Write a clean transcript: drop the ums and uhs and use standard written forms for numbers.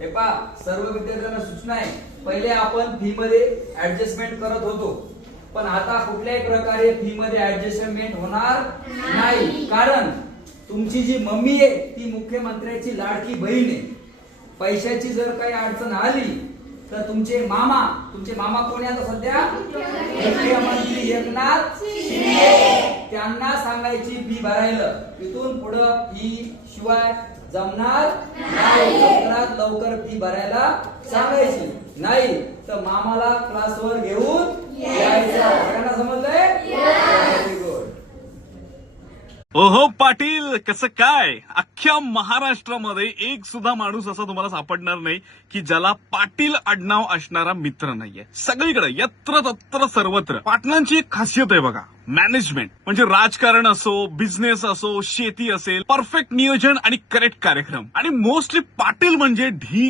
हे पहा, सर्व विद्यार्थ्यांना सूचना आहे, पहिले आपण फी मध्ये ऍडजस्टमेंट करत होतो, पण आता कुठल्याही प्रकारे फी मध्ये ऍडजस्टमेंट होणार नाही. कारण तुमची जी मम्मी आहे ती मुख्यमंत्र्याची लाडकी बहीण आहे. पैशाची जर काही अडचण आली तर तुमचे मामा कोण आहे आता सध्या? मुख्यमंत्री एकनाथ शिंदे. त्यांना सांगायची फी भरायला. इथून पुढे फी शिवाय जमणार नाही. लवकरात लवकर फी भरायला सांगायची, नाही तर मामाला क्लासवर घेऊन यायचं. सगळ्यांना समजलंय? Very good. ओहो पाटील, कसं काय? अख्ख्या महाराष्ट्रामध्ये एक सुद्धा माणूस असा तुम्हाला सापडणार नाही की ज्याला पाटील आडनाव असणारा मित्र नाहीये. सगळीकडे यत्र तत्र सर्वत्र पाटलांची एक खासियत आहे बघा, मॅनेजमेंट. म्हणजे राजकारण असो, बिझनेस असो, शेती असेल, परफेक्ट नियोजन आणि करेक्ट कार्यक्रम. आणि मोस्टली पाटील म्हणजे ढी